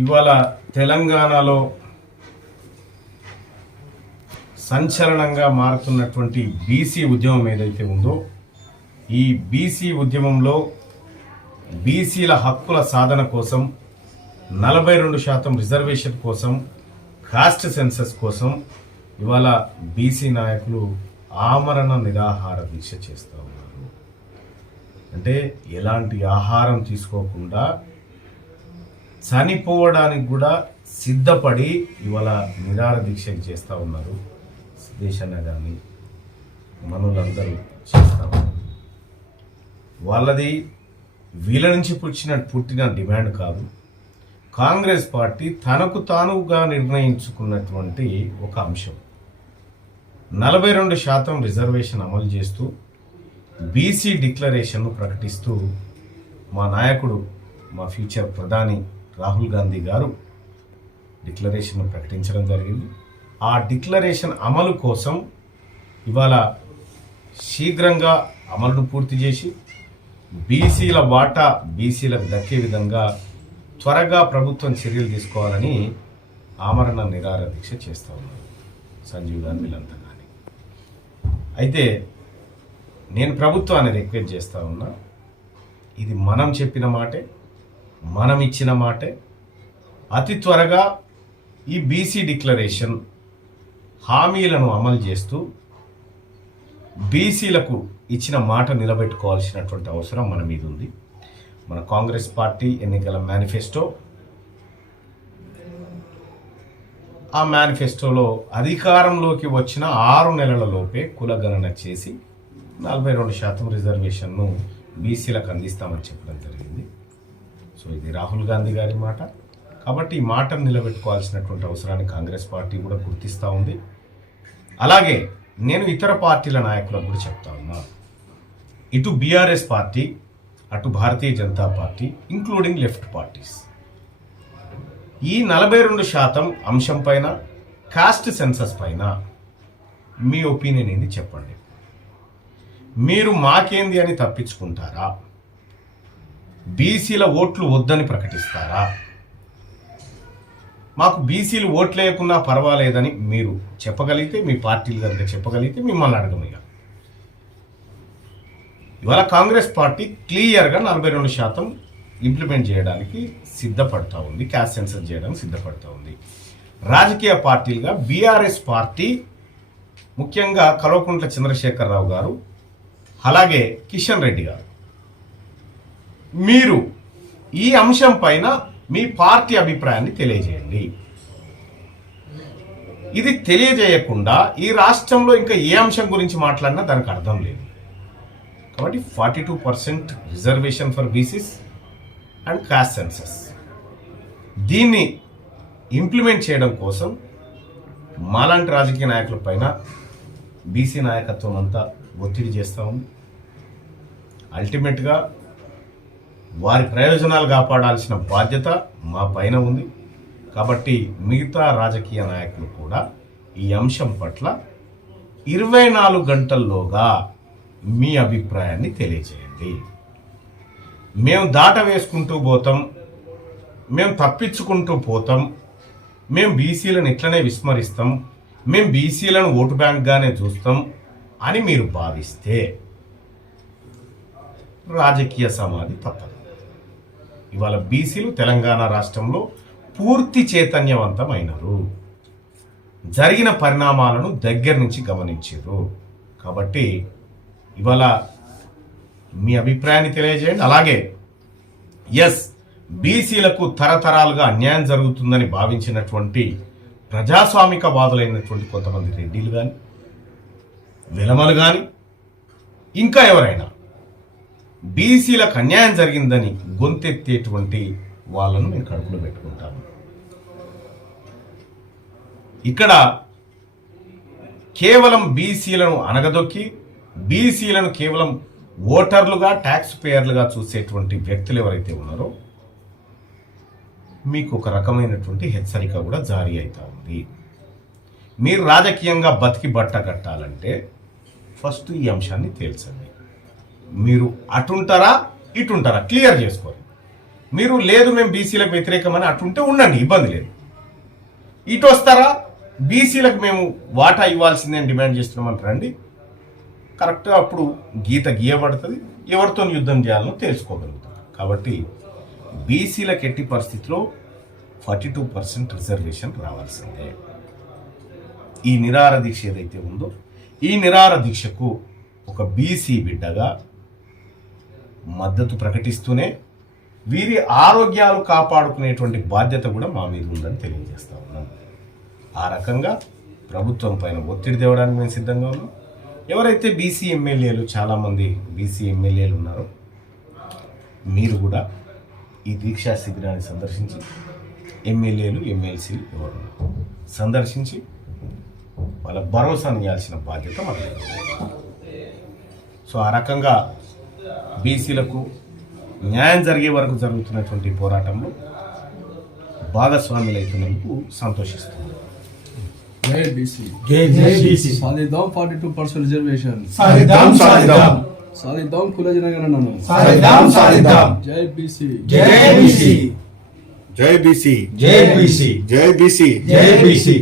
ఇవాళ తెలంగాణలో సంచలనంగా మారుతున్నటువంటి బీసీ ఉద్యమం ఏదైతే ఉందో ఈ బీసీ ఉద్యమంలో బీసీల హక్కుల సాధన కోసం 42% రిజర్వేషన్ కోసం కాస్ట్ సెన్సస్ కోసం ఇవాళ బీసీ నాయకులు ఆమరణ నిరాహార దీక్ష చేస్తూ ఉన్నారు. అంటే ఎలాంటి ఆహారం తీసుకోకుండా చనిపోవడానికి కూడా సిద్ధపడి ఇవాళ నిరాహార దీక్ష చేస్తూ ఉన్నారు. దేశాన్ని కానీ మనులందరూ చేస్తూ ఉన్నారు. వాళ్ళది వీళ్ళ నుంచి పుట్టిన డిమాండ్ కాదు. కాంగ్రెస్ పార్టీ తనకు తానుగా నిర్ణయించుకున్నటువంటి ఒక అంశం 42% రిజర్వేషన్ అమలు చేస్తూ బీసీ డిక్లరేషన్ను ప్రకటిస్తూ మా నాయకుడు మా ఫ్యూచర్ ప్రధాని రాహుల్ గాంధీ గారు డిక్లరేషన్ను ప్రకటించడం జరిగింది. ఆ డిక్లరేషన్ అమలు కోసం ఇవాళ శీఘ్రంగా అమలును పూర్తి చేసి బీసీల వాటా బీసీలకు దక్కే విధంగా త్వరగా ప్రభుత్వం చర్యలు తీసుకోవాలని ఆమరణ నిరాహార దీక్ష చేస్తూ ఉన్నారు సంజీవ్ గాంధీ వీళ్ళంతా. కానీ అయితే నేను ప్రభుత్వాన్ని రిక్వెస్ట్ చేస్తూ ఉన్నా, ఇది మనం చెప్పిన మాటే, మనం ఇచ్చిన మాటే. అతి త్వరగా ఈ బీసీ డిక్లరేషన్ హామీలను అమలు చేస్తూ బీసీలకు ఇచ్చిన మాట నిలబెట్టుకోవాల్సినటువంటి అవసరం మన మీద ఉంది. మన కాంగ్రెస్ పార్టీ ఎన్నికల మేనిఫెస్టో, ఆ మేనిఫెస్టోలో అధికారంలోకి వచ్చిన 6 నెలలలోపే కులగణన చేసి 42% రిజర్వేషన్ను బీసీలకు అందిస్తామని చెప్పడం జరిగింది. సో ఇది రాహుల్ గాంధీ గారి మాట. కాబట్టి ఈ మాటను నిలబెట్టుకోవాల్సినటువంటి అవసరాన్ని కాంగ్రెస్ పార్టీ కూడా గుర్తిస్తూ ఉంది. అలాగే నేను ఇతర పార్టీల నాయకులకు కూడా చెప్తా ఉన్నా, ఇటు బీఆర్ఎస్ పార్టీ, అటు Bharatiya Janata party, including left parties, ఈ 42% అంశం పైన, కాస్ట్ సెన్సస్ పైన మీ ఒపీనియన్ ఏంది చెప్పండి. మీరు మాకేంది అని తప్పించుకుంటారా? బీసీల ఓట్లు వద్దని ప్రకటిస్తారా? మాకు బీసీలు ఓట్లు వేయకున్నా పర్వాలేదని మీరు చెప్పగలిగితే, మీ పార్టీలు కనుక చెప్పగలిగితే మిమ్మల్ని అడగమిగా. ఇవాళ కాంగ్రెస్ పార్టీ క్లియర్గా 42% ఇంప్లిమెంట్ చేయడానికి సిద్ధపడతా ఉంది, క్యాస్ట్ సెన్సస్ చేయడానికి సిద్ధపడతా ఉంది. రాజకీయ పార్టీలుగా బీఆర్ఎస్ పార్టీ, ముఖ్యంగా కల్వకుంట్ల చంద్రశేఖరరావు గారు, అలాగే కిషన్ రెడ్డి గారు, మీరు ఈ అంశం పైన మీ పార్టీ అభిప్రాయాన్ని తెలియజేయండి. ఇది తెలియజేయకుండా ఈ రాష్ట్రంలో ఇంకా ఏ అంశం గురించి మాట్లాడినా దానికి అర్థం లేదు. కాబట్టి 42% reservation for BCs and cost census, దీన్ని ఇంప్లిమెంట్ చేయడం కోసం మాలాంటి రాజకీయ నాయకుల పైన బీసీ నాయకత్వం అంతా ఒత్తిడి చేస్తూ ఉంది. అల్టిమేట్గా వారి ప్రయోజనాలు కాపాడాల్సిన బాధ్యత మా పైన ఉంది. కాబట్టి మిగతా రాజకీయ నాయకులు కూడా ఈ అంశం పట్ల 24 గంటల్లోగా మీ అభిప్రాయాన్ని తెలియజేయండి. మేము దాట వేసుకుంటూ పోతాం, మేము తప్పించుకుంటూ పోతాం, మేము బీసీలను ఇట్లనే విస్మరిస్తాం, మేము బీసీలను ఓటు బ్యాంక్గానే చూస్తాం అని మీరు భావిస్తే రాజకీయ సమాధి తప్పదు. ఇవాళ బీసీలు తెలంగాణ రాష్ట్రంలో పూర్తి చైతన్యవంతమైనరు, జరిగిన పరిణామాలను దగ్గర నుంచి గమనించారు. కాబట్టి ఇవాళ మీ అభిప్రాయాన్ని తెలియజేయండి. అలాగే బీసీలకు తరతరాలుగా అన్యాయం జరుగుతుందని భావించినటువంటి ప్రజాస్వామిక వాదులైనటువంటి కొంతమంది రెడ్డిలు కానీ, వెలమలు కానీ, ఇంకా ఎవరైనా బీసీలకు అన్యాయం జరిగిందని గొంతెత్తేటువంటి వాళ్ళను నేను కడుపులో పెట్టుకుంటాను. ఇక్కడ కేవలం బీసీలను అనగదొక్కి బీసీలను కేవలం ఓటర్లుగా, ట్యాక్స్ పేయర్లుగా చూసేటువంటి వ్యక్తులు ఎవరైతే ఉన్నారో మీకు ఒక రకమైనటువంటి హెచ్చరిక కూడా జారీ అవుతా ఉంది. మీరు రాజకీయంగా బతికి బట్ట కట్టాలంటే ఫస్ట్ ఈ అంశాన్ని తేల్చండి. మీరు అటుంటారా ఇటుంటారా క్లియర్ చేసుకోండి. మీరు లేదు మేము బీసీలకు వ్యతిరేకమని అటుంటే ఉండండి, ఇబ్బంది లేదు. ఇటు వస్తారా బీసీలకు మేము వాటా ఇవ్వాల్సిందే అని డిమాండ్ చేస్తున్నామని రండి, కరెక్ట్గా అప్పుడు గీత గీయబడుతుంది, ఎవరితో యుద్ధం చేయాలనో తెలుసుకోగలుగుతాం. కాబట్టి బీసీలకు ఎట్టి పరిస్థితిలో 42% రిజర్వేషన్ రావాల్సిందే. ఈ నిరాహార దీక్ష ఏదైతే ఉందో ఈ నిరాహార దీక్షకు ఒక బీసీ బిడ్డగా మద్దతు ప్రకటిస్తూనే వీరి ఆరోగ్యాలు కాపాడుకునేటువంటి బాధ్యత కూడా మా మీద ఉందని తెలియజేస్తా ఉన్నాం. ఆ రకంగా ప్రభుత్వం పైన ఒత్తిడి తేవడానికి మేము సిద్ధంగా ఉన్నాం. ఎవరైతే బీసీ ఎమ్మెల్యేలు, చాలామంది బీసీ ఎమ్మెల్యేలు ఉన్నారో మీరు కూడా ఈ దీక్షా శిబిరాన్ని సందర్శించి, ఎమ్మెల్యేలు ఎమ్మెల్సీలు ఎవరు సందర్శించి వాళ్ళ భరోసాను ఇవ్వాల్సిన బాధ్యత మనది. సో ఆ రకంగా బీసీలకు న్యాయం జరిగే వరకు జరుగుతున్నటువంటి పోరాటంలో భాగస్వాములు అవుతున్నందుకు సంతోషిస్తున్నాను. జై బీసీ, జై బీసీ, సాధిద్దాం 42% రిజర్వేషన్, సాధిద్దాం సాధిద్దాం, సాధిద్దాం కుల జనగణనను, సాధిద్దాం సాధిద్దాం. జై బీసీ, జై బీసీ, జై బీసీ, జై బీసీ, జై బీసీ, జై బీసీ.